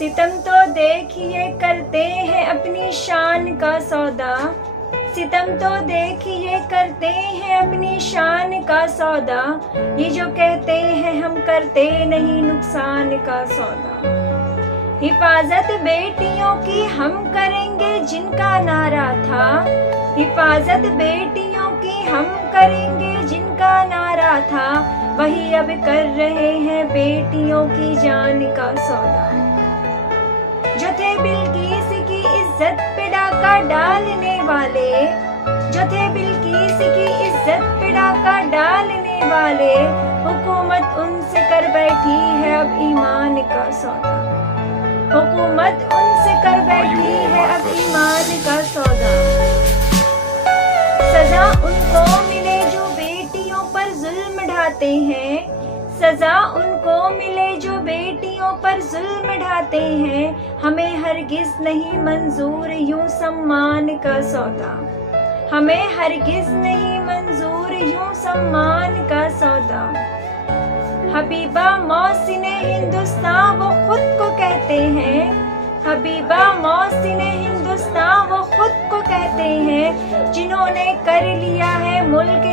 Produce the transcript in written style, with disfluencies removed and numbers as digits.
सितम तो देखिए करते हैं अपनी शान का सौदा, सितम तो देखिए करते हैं अपनी शान का सौदा, ये जो कहते हैं हम करते नहीं नुकसान का सौदा। हिफाजत बेटियों की हम करेंगे जिनका नारा था, हिफाजत बेटियों की हम करेंगे जिनका नारा था, वही अब कर रहे हैं बेटियों की जान का सौदा। जो थे बिल्किस की इज्जत पे डाका डालने वाले, जो थे बिल्किस की इज्जत पे डाका डालने वाले, हुकूमत उनसे कर बैठी है अब ईमान का सौदा, हुकूमत उनसे कर बैठी है अब ईमान का सौदा। सजा उनको मिले जो बेटियों पर जुल्म ढाते हैं, सजा उनको मिले जो बेटियों पर जुल्म ढाते हैं, हमें हरगिज नहीं मंजूर यूं सम्मान का सौदा, हमें हरगिज नहीं मंजूर यूं सम्मान का सौदा। हबीबा मौसिने हिंदुस्तान वो खुद को कहते हैं, हबीबा मौसिने हिंदुस्तान वो खुद को कहते हैं, जिन्होंने कर लिया है मुल्क